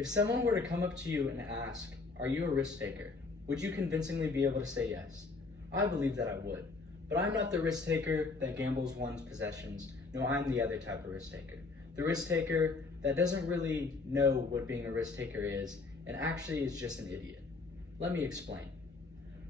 If someone were to come up to you and ask, "Are you a risk taker?" would you convincingly be able to say yes? I believe that I would. But I'm not the risk taker that gambles one's possessions. No, I'm the other type of risk taker. The risk taker that doesn't really know what being a risk taker is and actually is just an idiot. Let me explain.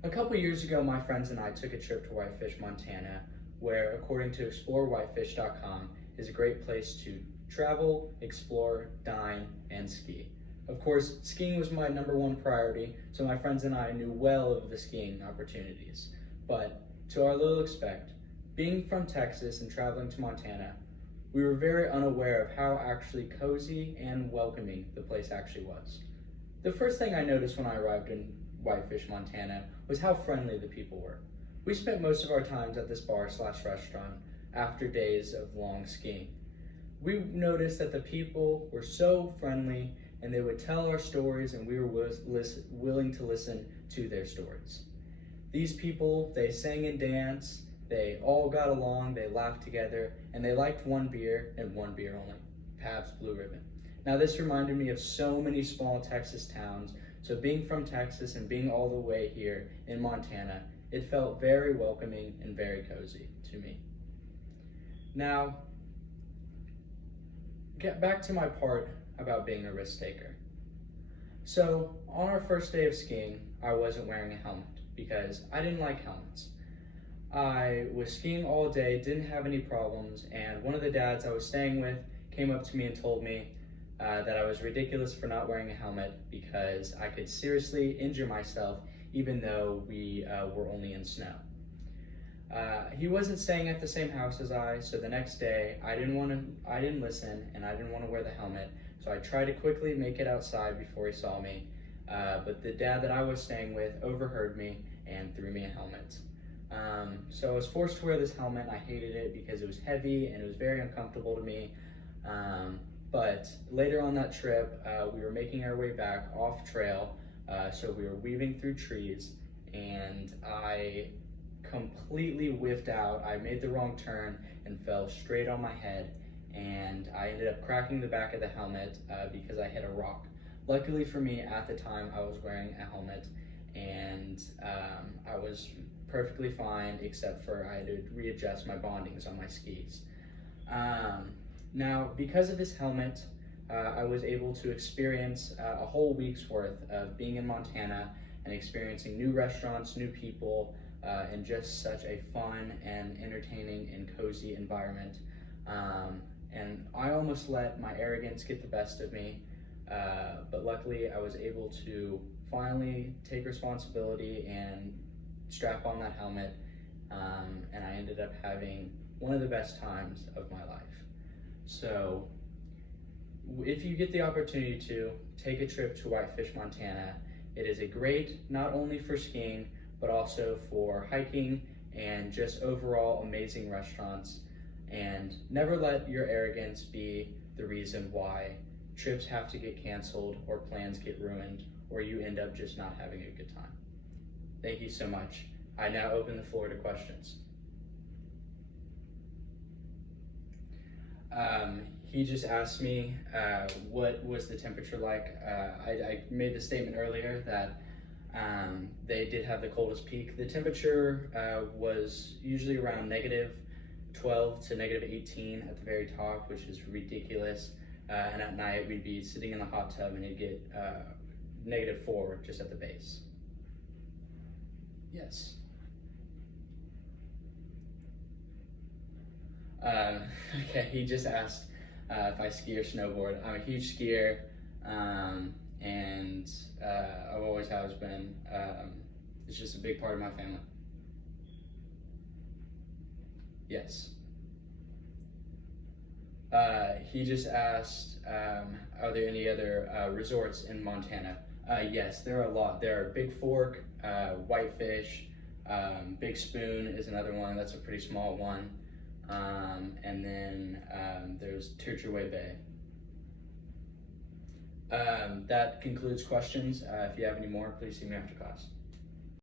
A couple years ago, my friends and I took a trip to Whitefish, Montana, where, according to explorewhitefish.com, is a great place to travel, explore, dine, and ski. Of course, skiing was my #1 priority, so my friends and I knew well of the skiing opportunities. But to our little expect, being from Texas and traveling to Montana, we were very unaware of how actually cozy and welcoming the place actually was. The first thing I noticed when I arrived in Whitefish, Montana, was how friendly the people were. We spent most of our times at this bar/restaurant after days of long skiing. We noticed that the people were so friendly and they would tell our stories and we were willing to listen to their stories. These people, they sang and danced, they all got along, they laughed together, and they liked one beer and one beer only, Pabst Blue Ribbon. Now this reminded me of so many small Texas towns, so being from Texas and being all the way here in Montana, it felt very welcoming and very cozy to me. Now, get back to my part about being a risk taker. So on our first day of skiing, I wasn't wearing a helmet because I didn't like helmets. I was skiing all day, didn't have any problems, and one of the dads I was staying with came up to me and told me that I was ridiculous for not wearing a helmet because I could seriously injure myself even though we were only in snow. He wasn't staying at the same house as I, so the next day I didn't listen and I didn't want to wear the helmet, so I tried to quickly make it outside before he saw me, but the dad that I was staying with overheard me and threw me a helmet. So I was forced to wear this helmet. I hated it because it was heavy and it was very uncomfortable to me. But later on that trip, we were making our way back off trail, so we were weaving through trees, and I completely whiffed out. I made the wrong turn and fell straight on my head, and I ended up cracking the back of the helmet because I hit a rock. Luckily for me, at the time, I was wearing a helmet, and I was perfectly fine, except for I had to readjust my bondings on my skis. Now, because of this helmet, I was able to experience a whole week's worth of being in Montana and experiencing new restaurants, new people, and just such a fun and entertaining and cozy environment. And I almost let my arrogance get the best of me, but luckily I was able to finally take responsibility and strap on that helmet, and I ended up having one of the best times of my life. So if you get the opportunity to take a trip to Whitefish, Montana, it is a great, not only for skiing, but also for hiking and just overall amazing restaurants. And never let your arrogance be the reason why trips have to get canceled or plans get ruined or you end up just not having a good time. Thank you so much. I now open the floor to questions. He just asked me what was the temperature like. I made the statement earlier that they did have the coldest peak. The temperature was usually around -12 to -18 at the very top, which is ridiculous. And at night we'd be sitting in the hot tub and it'd get -4 just at the base. Yes. Okay, he just asked if I ski or snowboard. I'm a huge skier, and I've always has been. It's just a big part of my family. Yes. He just asked, are there any other resorts in Montana? Yes, there are a lot. There are Big Fork, Whitefish, Big Spoon is another one. That's a pretty small one. And then there's Tirchaway Bay. That concludes questions. If you have any more, please see me after class.